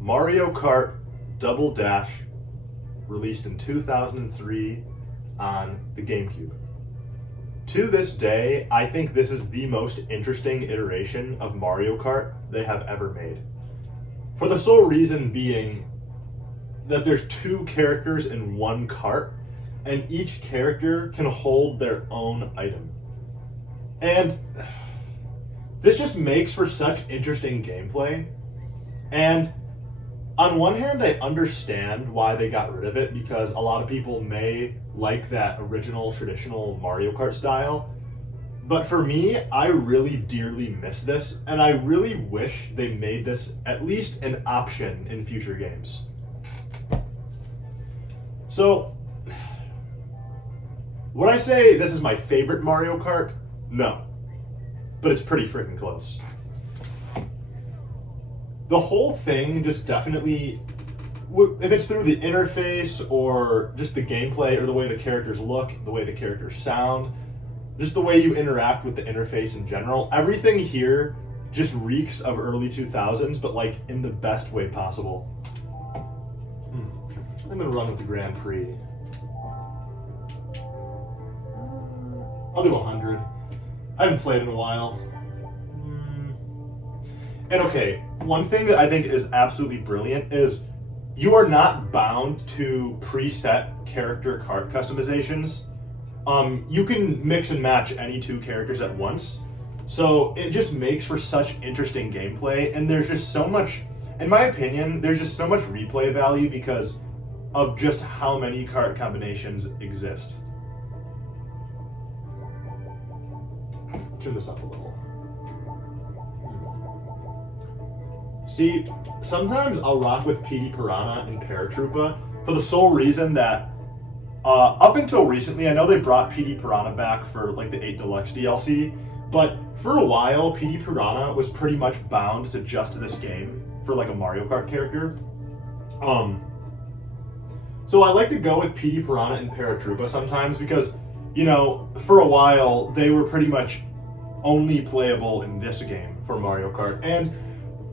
Mario Kart Double Dash, released in 2003 on the GameCube. To this day, I think this is the most interesting iteration of Mario Kart they have ever made. For the sole reason being that there's two characters in one kart, and each character can hold their own item. And this just makes for such interesting gameplay. And on one hand, I understand why they got rid of it, because a lot of people may like that original traditional Mario Kart style. But for me, I really dearly miss this, and I really wish they made this at least an option in future games. So, would I say this is my favorite Mario Kart? No. But it's pretty freaking close. The whole thing just definitely, if it's through the interface or just the gameplay or the way the characters look, the way the characters sound, just the way you interact with the interface in general, everything here just reeks of early 2000s, but like in the best way possible. I'm gonna run with the Grand Prix. I'll do 100. I haven't played in a while. And okay, one thing that I think is absolutely brilliant is you are not bound to preset character kart customizations. You can mix and match any two characters at once. So it just makes for such interesting gameplay, and there's just so much, in my opinion, there's just so much replay value because of just how many kart combinations exist. Turn this up a little. See, sometimes I'll rock with PD Piranha and Paratroopa for the sole reason that up until recently, I know they brought PD Piranha back for like the 8 Deluxe DLC, but for a while, PD Piranha was pretty much bound to just this game for like a Mario Kart character. So I like to go with PD Piranha and Paratroopa sometimes because, you know, for a while, they were pretty much only playable in this game for Mario Kart. And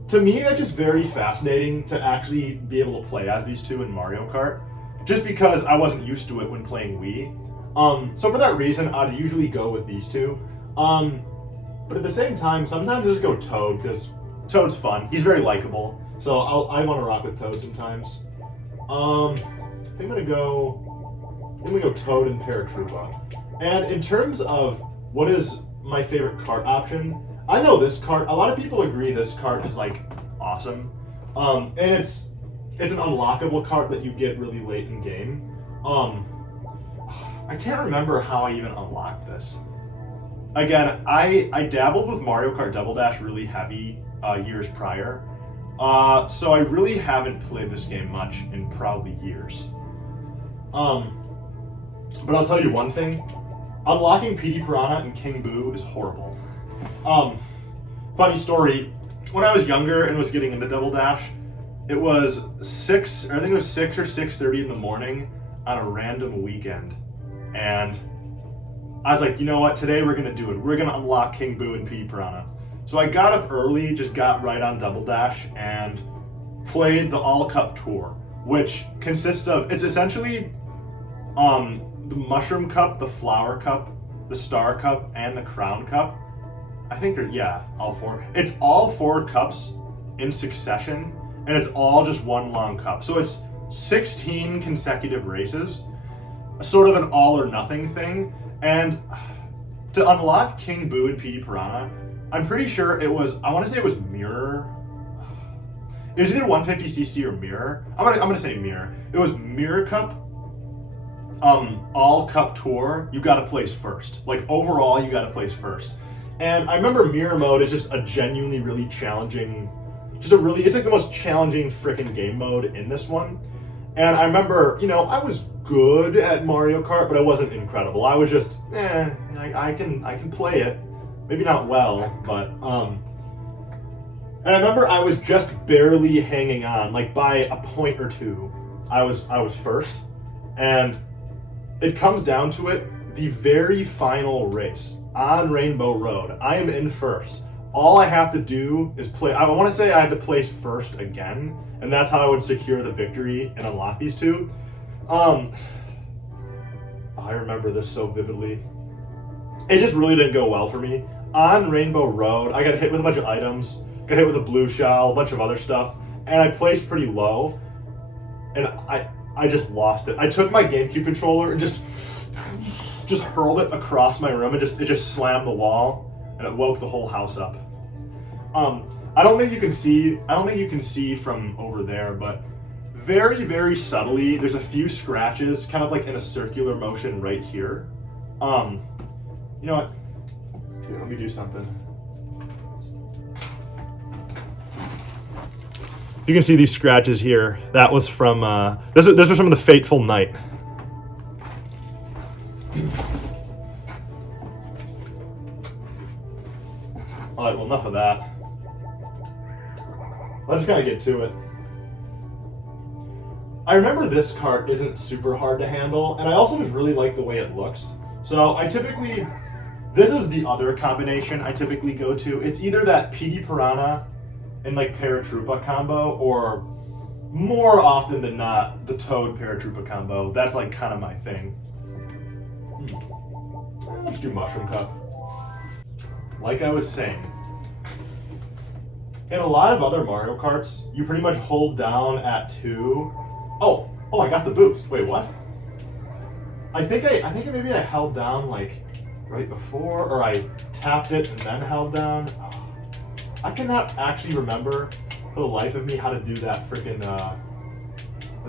to me, that's just very fascinating to actually be able to play as these two in Mario Kart, just because I wasn't used to it when playing Wii. So for that reason, I'd usually go with these two. But at the same time, sometimes I just go Toad, because Toad's fun. He's very likable. So I want to rock with Toad sometimes. I think I'm gonna go Toad and Paratroopa. And in terms of what is my favorite kart option, I know this kart, a lot of people agree this kart is like awesome. And it's an unlockable kart that you get really late in game. I can't remember how I even unlocked this. Again, I dabbled with Mario Kart Double Dash really heavy years prior. So I really haven't played this game much in probably years. But I'll tell you one thing, unlocking PD Piranha and King Boo is horrible. Funny story, when I was younger and was getting into Double Dash, it was 6 or 6:30 in the morning on a random weekend. And I was like, you know what, today we're gonna do it. We're gonna unlock King Boo and PD Piranha. So I got up early, just got right on Double Dash and played the All Cup Tour, which consists of, it's essentially the Mushroom Cup, the Flower Cup, the Star Cup, and the Crown Cup. I think they're, yeah, all four. It's all 4 cups in succession, and it's all just one long cup. So it's 16 consecutive races, sort of an all or nothing thing. And to unlock King Boo and PD Piranha, I'm pretty sure it was, I want to say it was Mirror. It was either 150cc or Mirror. I'm gonna say Mirror. It was Mirror Cup, All Cup Tour. You got to place first. Like overall, you got to place first. And I remember Mirror Mode is just a genuinely really challenging, it's like the most challenging freaking game mode in this one. And I remember, you know, I was good at Mario Kart, but I wasn't incredible. I was just, I can play it. Maybe not well, but, and I remember I was just barely hanging on, like by a point or two. I was first. And it comes down to it, the very final race on Rainbow Road. I am in first. All I have to do is play. I want to say I had to place first again, and that's how I would secure the victory and unlock these two. I remember this so vividly. It just really didn't go well for me. On Rainbow Road, I got hit with a bunch of items, got hit with a blue shell, a bunch of other stuff, and I placed pretty low, and I just lost it. I took my GameCube controller and just hurled it across my room, and it just slammed the wall, and it woke the whole house up. I don't think you can see from over there, but very, very subtly, there's a few scratches, kind of like in a circular motion right here. You know what? Here, let me do something. You can see these scratches here. That was from, this was from the fateful night. All right, well, enough of that. Let's just kind of get to it. I remember this cart isn't super hard to handle, and I also just really like the way it looks. So this is the other combination I typically go to. It's either that PD Piranha and like Paratroopa combo, or more often than not, the Toad Paratroopa combo. That's like kind of my thing. Let's do Mushroom Cup. Like I was saying, in a lot of other Mario Karts, you pretty much hold down at 2. Oh, I got the boost. Wait, what? I think maybe I held down like right before, or I tapped it and then held down. I cannot actually remember for the life of me how to do that freaking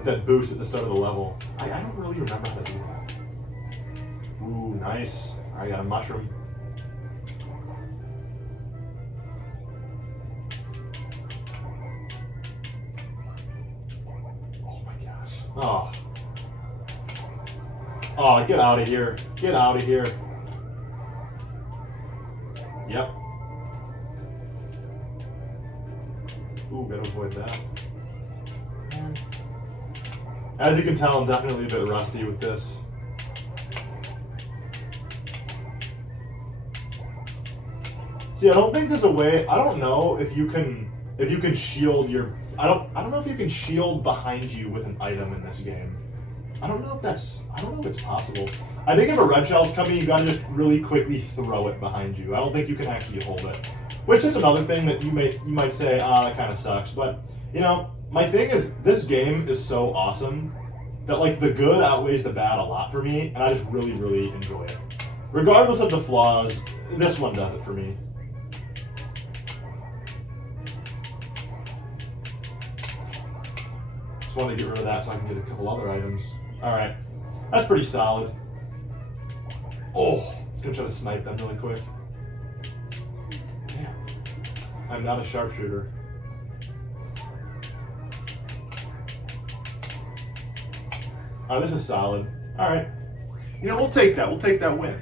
that boost at the start of the level. I don't really remember how to do that. Ooh, nice. I got a mushroom. Oh my gosh. Oh, get out of here. Get out of here. Yep. Ooh, gotta avoid that. As you can tell, I'm definitely a bit rusty with this. See, I don't think there's a way. I don't know if you can shield your. I don't know if you can shield behind you with an item in this game. I don't know if it's possible. I think if a red shell's coming, you gotta just really quickly throw it behind you. I don't think you can actually hold it. Which is another thing that you might say, that kind of sucks. But you know, my thing is this game is so awesome that like the good outweighs the bad a lot for me, and I just really, really enjoy it. Regardless of the flaws, this one does it for me. Just wanted to get rid of that so I can get a couple other items. Alright, that's pretty solid. Oh, I was gonna try to snipe them really quick. Damn, I'm not a sharpshooter. Oh, this is solid. Alright. You know, we'll take that. We'll take that win.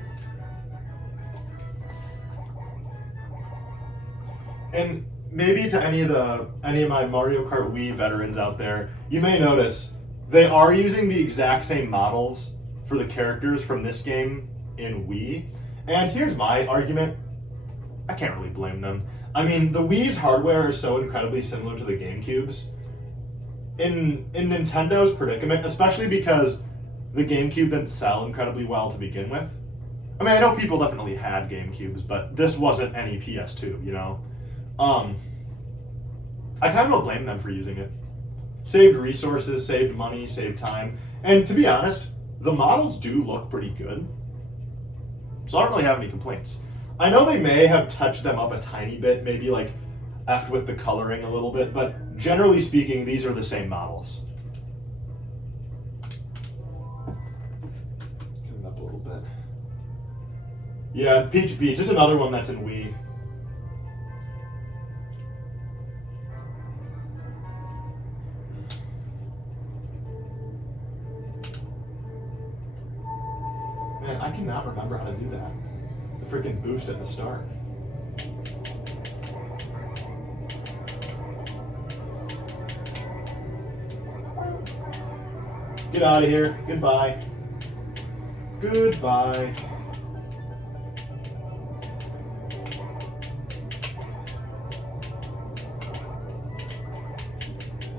And maybe to any of my Mario Kart Wii veterans out there, you may notice they are using the exact same models for the characters from this game in Wii. And here's my argument. I can't really blame them. I mean, the Wii's hardware is so incredibly similar to the GameCube's. In Nintendo's predicament, especially because the GameCube didn't sell incredibly well to begin with. I mean, I know people definitely had GameCubes, but this wasn't any PS2, you know? I kind of don't blame them for using it. Saved resources, saved money, saved time. And to be honest, the models do look pretty good. So I don't really have any complaints. I know they may have touched them up a tiny bit, maybe like effed with the coloring a little bit, but generally speaking, these are the same models. Turn it up a little bit. Yeah, Peach Beach is another one that's in Wii. Man, I cannot remember how to do that. The freaking boost at the start. Get out of here. Goodbye. Goodbye.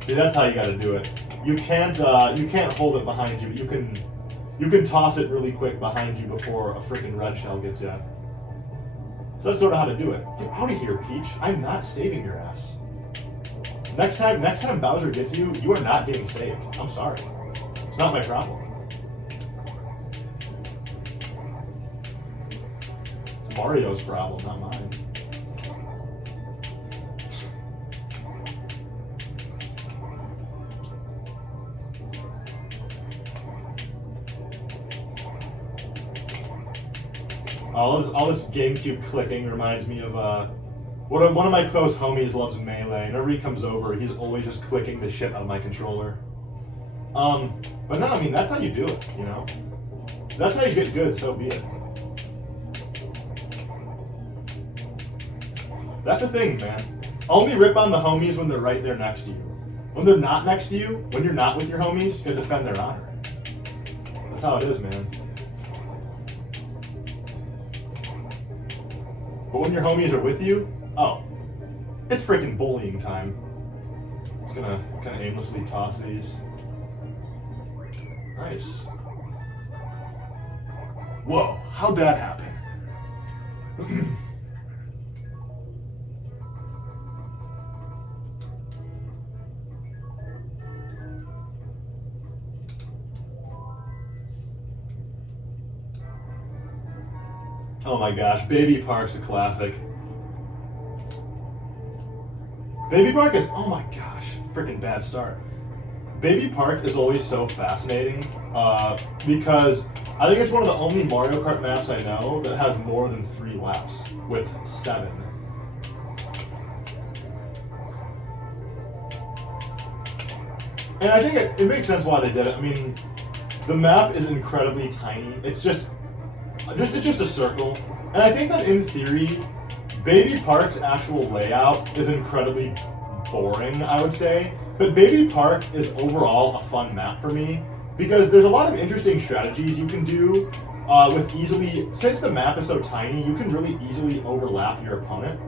See, that's how you got to do it. You can't hold it behind you. You can toss it really quick behind you before a freaking red shell gets you. So that's sort of how to do it. Get out of here, Peach. I'm not saving your ass. Next time Bowser gets you, you are not getting saved. I'm sorry. It's not my problem. It's Mario's problem, not mine. All this GameCube clicking reminds me of one of my close homies loves Melee, and whenever he comes over, he's always just clicking the shit out of my controller. But no, I mean, that's how you do it, you know? That's how you get good, so be it. That's the thing, man. Only rip on the homies when they're right there next to you. When they're not next to you, when you're not with your homies, you gotta defend their honor. That's how it is, man. But when your homies are with you, oh, it's freaking bullying time. Just gonna kind of aimlessly toss these. Nice. Whoa, how'd that happen? Oh my gosh, Baby Park's a classic. Baby Park is, oh my gosh, freaking bad start. Baby Park is always so fascinating because I think it's one of the only Mario Kart maps I know that has more than 3 laps with 7. And I think it makes sense why they did it. I mean, the map is incredibly tiny. It's just a circle. And I think that in theory, Baby Park's actual layout is incredibly boring, I would say. But Baby Park is overall a fun map for me because there's a lot of interesting strategies you can do with easily, since the map is so tiny, you can really easily overlap your opponent.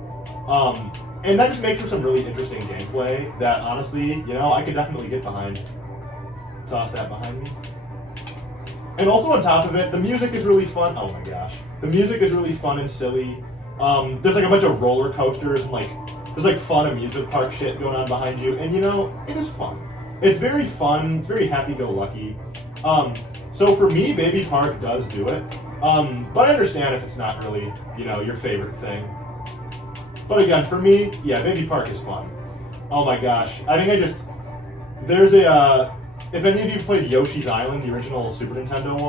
And that just makes for some really interesting gameplay that honestly, you know, I could definitely get behind. Toss that behind me. And also on top of it, the music is really fun. Oh my gosh. The music is really fun and silly. There's like a bunch of roller coasters and there's like fun amusement park shit going on behind you. And you know, it is fun. It's very fun, very happy-go-lucky. So for me, Baby Park does do it. But I understand if it's not really, you know, your favorite thing. But again, for me, yeah, Baby Park is fun. Oh my gosh. I think there's a, if any of you have played Yoshi's Island, the original Super Nintendo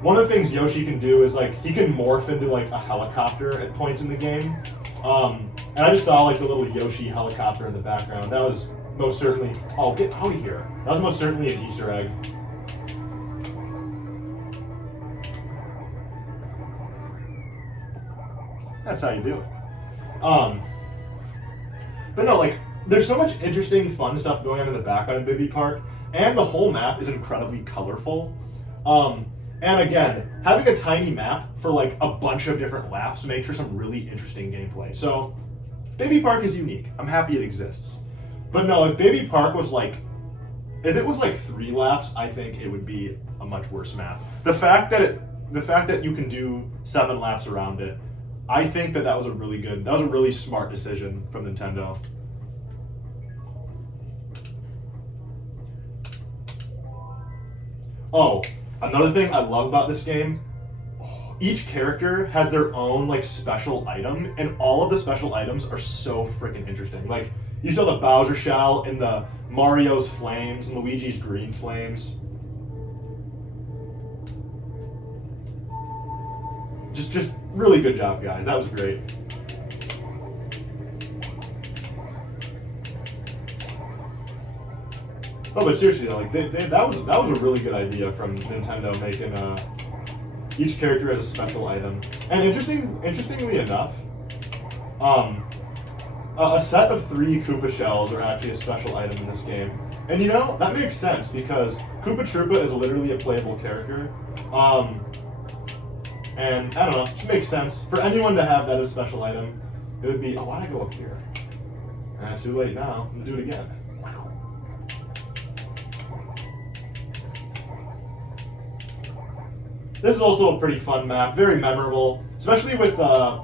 one of the things Yoshi can do is he can morph into a helicopter at points in the game. And I just saw the little Yoshi helicopter in the background. That was most certainly, oh, get out of here. That was most certainly an Easter egg. That's how you do it. But no, there's so much interesting, fun stuff going on in the background in Baby Park, and the whole map is incredibly colorful. And again, having a tiny map for a bunch of different laps makes for some really interesting gameplay. So, Baby Park is unique. I'm happy it exists. But no, if Baby Park was if it was 3 laps, I think it would be a much worse map. The fact that you can do 7 laps around it, I think that was a really smart decision from Nintendo. Oh, another thing I love about this game, each character has their own special item, and all of the special items are so freaking interesting. You saw the Bowser shell and the Mario's flames and Luigi's green flames. Just really good job, guys. That was great. Oh, but seriously, that was a really good idea from Nintendo, making each character has a special item. And interestingly enough, a set of 3 Koopa shells are actually a special item in this game. And you know, that makes sense because Koopa Troopa is literally a playable character. And I don't know, it just makes sense. For anyone to have that as a special item, it would be, oh, why'd I go up here? Too late now, I'm gonna do it again. This is also a pretty fun map, very memorable, especially with I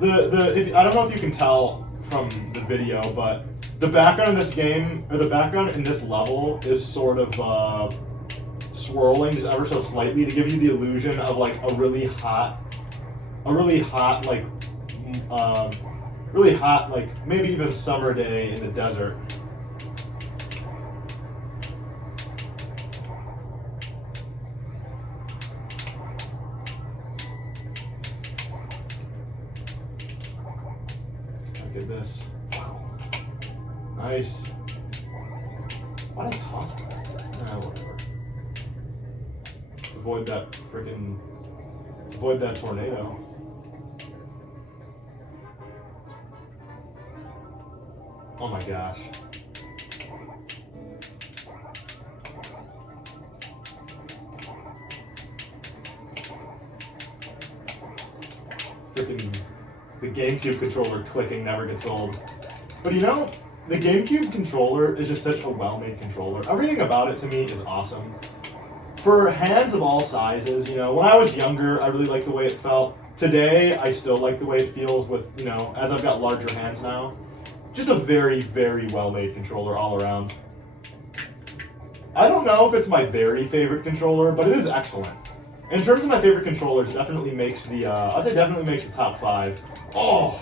don't know if you can tell from the video, but the background in this game, or the background in this level, is sort of swirling just ever so slightly to give you the illusion of like a really hot like maybe even summer day in the desert. Look at this. Wow. Nice. Why did I toss that? Whatever. Let's avoid that tornado. Oh my gosh. Freaking the GameCube controller clicking never gets old. But you know, the GameCube controller is just such a well-made controller. Everything about it to me is awesome. For hands of all sizes, you know, when I was younger, I really liked the way it felt. Today, I still like the way it feels with, you know, as I've got larger hands now. Just a very, very well-made controller all around. I don't know if it's my very favorite controller, but it is excellent. In terms of my favorite controllers, it definitely makes the, I'd say definitely makes the top 5. Oh,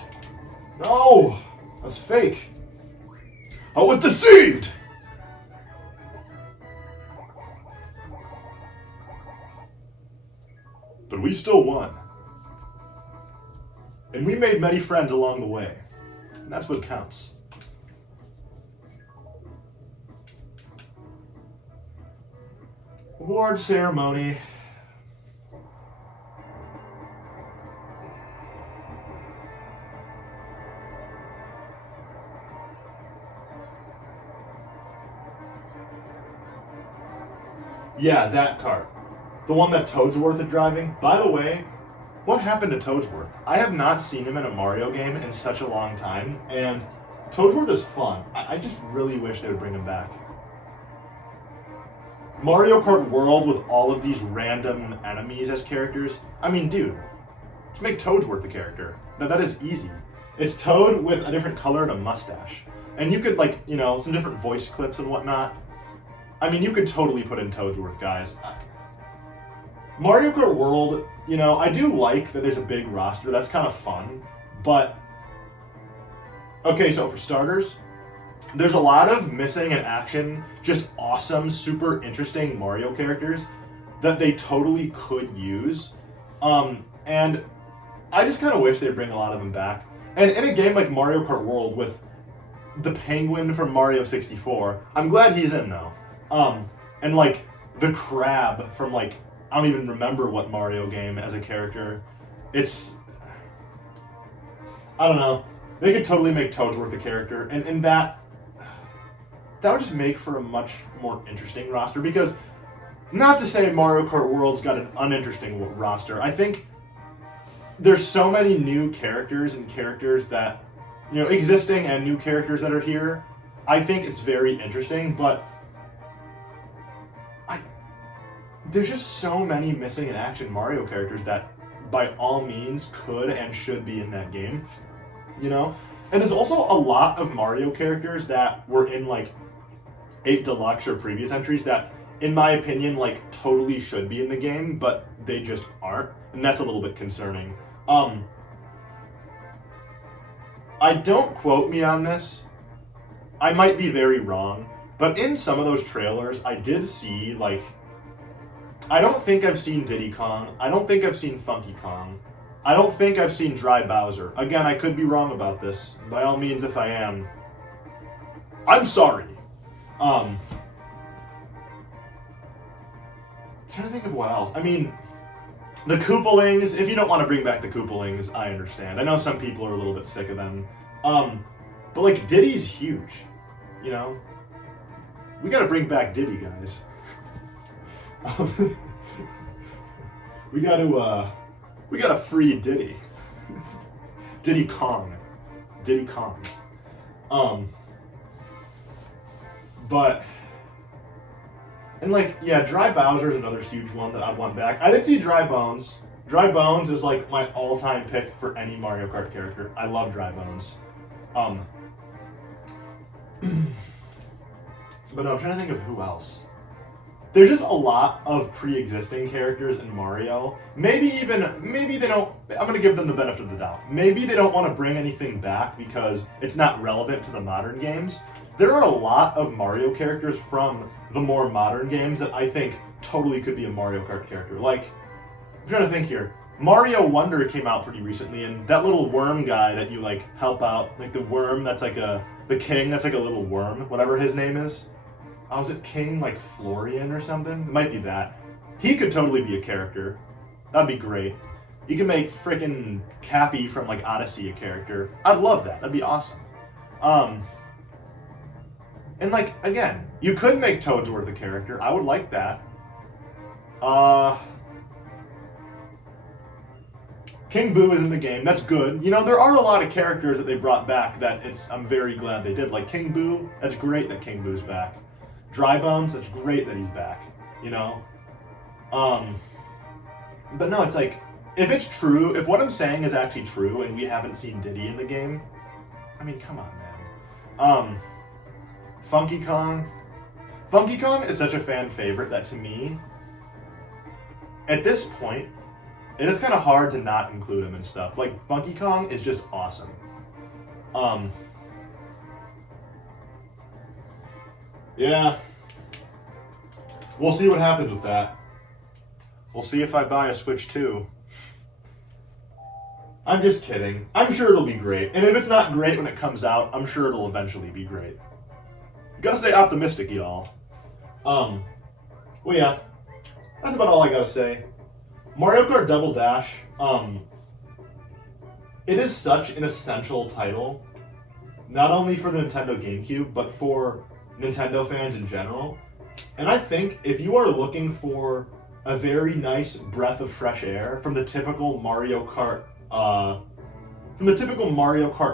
no, that's fake. I was deceived! But we still won. And we made many friends along the way. And that's what counts. Award ceremony. Yeah, that Kart. The one that Toadsworth is driving. By the way, what happened to Toadsworth? I have not seen him in a Mario game in such a long time, and Toadsworth is fun. I just really wish they would bring him back. Mario Kart World with all of these random enemies as characters. I mean, dude, just make Toadsworth the character. That is easy. It's Toad with a different color and a mustache. And you could, like, you know, some different voice clips and whatnot. I mean, you could totally put in Toadsworth, guys. Mario Kart World, you know, I do like that there's a big roster. That's kind of fun. But, okay, so for starters, there's a lot of missing in action, just awesome, super interesting Mario characters that they totally could use. And I just kind of wish they'd bring a lot of them back. And in a game like Mario Kart World with the Penguin from Mario 64, I'm glad he's in though. And like the Crab from like, I don't even remember what Mario game as a character. It's, I don't know. They could totally make Toadsworth a character, and that would just make for a much more interesting roster, because not to say Mario Kart World's got an uninteresting roster. I think there's so many new characters and characters that, you know, existing and new characters that are here. I think it's very interesting, but there's just so many missing in action Mario characters that by all means could and should be in that game, you know? And there's also a lot of Mario characters that were in like 8 Deluxe or previous entries that, in my opinion, like totally should be in the game, but they just aren't, and that's a little bit concerning. I don't quote me on this. I might be very wrong, but in some of those trailers, I did see like, I don't think I've seen Diddy Kong. I don't think I've seen Funky Kong. I don't think I've seen Dry Bowser. Again, I could be wrong about this. By all means, if I am, I'm sorry. I'm trying to think of what else. I mean, the Koopalings, if you don't want to bring back the Koopalings, I understand. I know some people are a little bit sick of them. But like, Diddy's huge, you know? We gotta bring back Diddy, guys. We gotta free Diddy. Diddy Kong. Diddy Kong. But, and like, yeah, Dry Bowser is another huge one that I'd want back. I did see Dry Bones. Dry Bones is like my all-time pick for any Mario Kart character. I love Dry Bones. But no, I'm trying to think of who else. There's just a lot of pre-existing characters in Mario. Maybe they don't, I'm gonna give them the benefit of the doubt. Maybe they don't want to bring anything back because it's not relevant to the modern games. There are a lot of Mario characters from the more modern games that I think totally could be a Mario Kart character. Like, I'm trying to think here. Mario Wonder came out pretty recently, and that little worm guy that you like help out, like the worm that's like the king that's like a little worm, whatever his name is. Was it King like Florian or something? It might be that. He could totally be a character. That'd be great. You can make freaking Cappy from like Odyssey a character. I'd love that. That'd be awesome. And like again, you could make Toadsworth a character. I would like that. King Boo is in the game. That's good. You know, there are a lot of characters that they brought back that I'm very glad they did. Like King Boo, that's great that King Boo's back. Dry Bones, that's great that he's back, you know? But no, it's like, if it's true, if what I'm saying is actually true and we haven't seen Diddy in the game, I mean, come on, man. Funky Kong. Funky Kong is such a fan favorite that to me, at this point, it is kind of hard to not include him and stuff. Like, Funky Kong is just awesome. Yeah. We'll see what happens with that. We'll see if I buy a Switch 2. I'm just kidding. I'm sure it'll be great. And if it's not great when it comes out, I'm sure it'll eventually be great. You gotta stay optimistic, y'all. Well, yeah. That's about all I gotta say. Mario Kart Double Dash, it is such an essential title, not only for the Nintendo GameCube, but for Nintendo fans in general. And I think if you are looking for a very nice breath of fresh air from the typical Mario Kart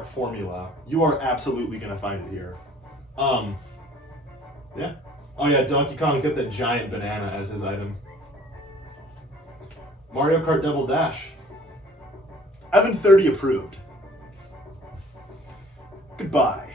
formula, you are absolutely gonna find it here. Yeah. Oh yeah, Donkey Kong get that giant banana as his item. Mario Kart Double Dash. Evan 30 approved. Goodbye.